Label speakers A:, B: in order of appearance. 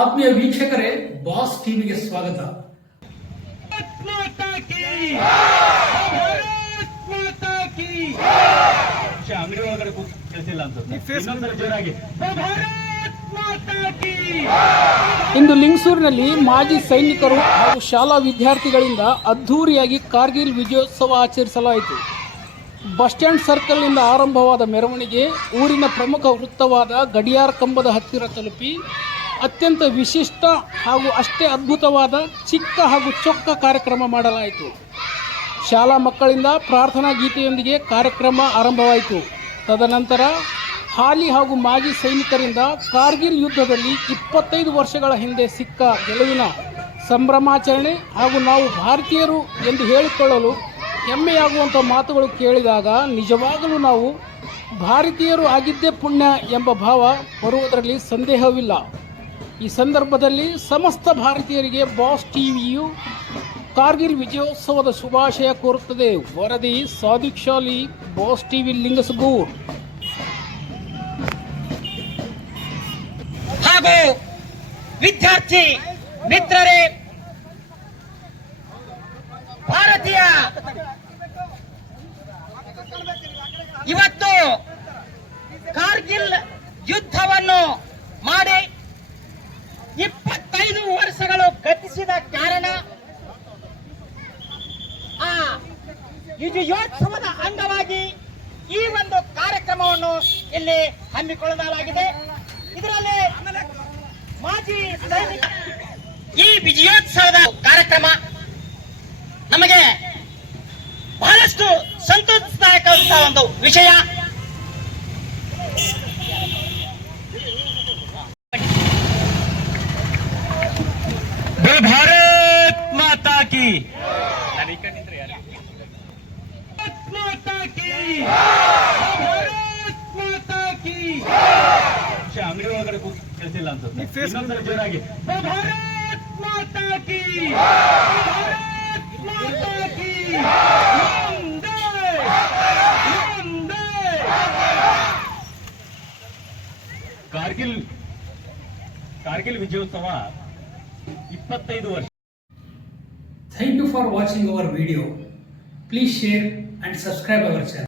A: ಆತ್ಮೀಯ ವೀಕ್ಷಕರೇ, ಬಾಸ್ ಟಿವಿಗೆ ಸ್ವಾಗತ.
B: ಇಂದು ಲಿಂಗ್ಸೂರಿನಲ್ಲಿ ಮಾಜಿ ಸೈನಿಕರು ಹಾಗೂ ಶಾಲಾ ವಿದ್ಯಾರ್ಥಿಗಳಿಂದ ಅದ್ಧೂರಿಯಾಗಿ ಕಾರ್ಗಿಲ್ ವಿಜಯೋತ್ಸವ ಆಚರಿಸಲಾಯಿತು. ಬಸ್ ಸ್ಟ್ಯಾಂಡ್ ಸರ್ಕಲ್ನಿಂದ ಆರಂಭವಾದ ಮೆರವಣಿಗೆ, ಊರಿನ ಪ್ರಮುಖ ವೃತ್ತವಾದ ಗಡಿಯಾರ ಕಂಬದ ಹತ್ತಿರ ತಲುಪಿ ಅತ್ಯಂತ ವಿಶಿಷ್ಟ ಹಾಗೂ ಅಷ್ಟೇ ಅದ್ಭುತವಾದ, ಚಿಕ್ಕ ಹಾಗೂ ಚೊಕ್ಕ ಕಾರ್ಯಕ್ರಮ ಮಾಡಲಾಯಿತು. ಶಾಲಾ ಮಕ್ಕಳಿಂದ ಪ್ರಾರ್ಥನಾ ಗೀತೆಯೊಂದಿಗೆ ಕಾರ್ಯಕ್ರಮ ಆರಂಭವಾಯಿತು. ತದನಂತರ ಹಾಲಿ ಹಾಗೂ ಮಾಜಿ ಸೈನಿಕರಿಂದ ಕಾರ್ಗಿಲ್ ಯುದ್ಧದಲ್ಲಿ ಇಪ್ಪತ್ತೈದು ವರ್ಷಗಳ ಹಿಂದೆ ಸಿಕ್ಕ ಗೆಲುವಿನ ಸಂಭ್ರಮಾಚರಣೆ ಹಾಗೂ ನಾವು ಭಾರತೀಯರು ಎಂದು ಹೇಳಿಕೊಳ್ಳಲು ಹೆಮ್ಮೆಯಾಗುವಂಥ ಮಾತುಗಳು ಕೇಳಿದಾಗ ನಿಜವಾಗಲೂ ನಾವು ಭಾರತೀಯರು ಆಗಿದ್ದೇ ಪುಣ್ಯ ಎಂಬ ಭಾವ ಬರುವುದರಲ್ಲಿ ಸಂದೇಹವಿಲ್ಲ. ಈ ಸಂದರ್ಭದಲ್ಲಿ ಸಮಸ್ತ ಭಾರತೀಯರಿಗೆ ಬಾಸ್ ಟಿವಿಯು ಕಾರ್ಗಿಲ್ ವಿಜಯೋತ್ಸವದ ಶುಭಾಶಯ ಕೋರುತ್ತದೆ. ವರದಿ ಸಾದಿಕ್ ಶಾಲಿ ಬಾಸ್ ಟಿವಿ ಲಿಂಗಸಗೂರ್
C: ಹಾಗೂ ವಿದ್ಯಾರ್ಥಿ ಮಿತ್ರರೇ, ಭಾರತೀಯ ಇವತ್ತು ವಿಜಯೋತ್ಸವದ ಅಂಗವಾಗಿ ಈ ಒಂದು ಕಾರ್ಯಕ್ರಮವನ್ನು ಇಲ್ಲಿ ಹಮ್ಮಿಕೊಳ್ಳಲಾಗಿದೆ. ಇದರಲ್ಲಿ ಮಾಜಿ ಸೈನಿಕ ಈ ವಿಜಯೋತ್ಸವದ ಕಾರ್ಯಕ್ರಮ ನಮಗೆ ಬಹಳಷ್ಟು ಸಂತೋಷದಾಯಕವಾದ ಒಂದು ವಿಷಯ.
D: ಬೇ ಭಾರತ್ ಮಾತಾ ಕಿ. ಭಾರತ್ ಮಾತಾ ಕಿ ಭಾರತ್ ಮಾತಾ ಕಿ ಛೆ, ಅಂಗಡಿ ಒಳಗಡೆ ಕೂತ್ ಕೇಳ್ತಿಲ್ಲ ಅನ್ಸುತ್ತೆ ಇನ್ನೊಂದ್ಸಲ ಜೋರಾಗಿ ಭಾರತ್ ಮಾತಾ ಕಿ ಭಾರತ್ ಮಾತಾ ಕಿ ಒಂದೇ ಒಂದೇ ಕಾರ್ಗಿಲ್ ಕಾರ್ಗಿಲ್ ವಿಜಯೋತ್ಸವ ಇಪ್ಪತ್ತೈದು ವರ್ಷ
A: thank you for watching our video please share and subscribe our channel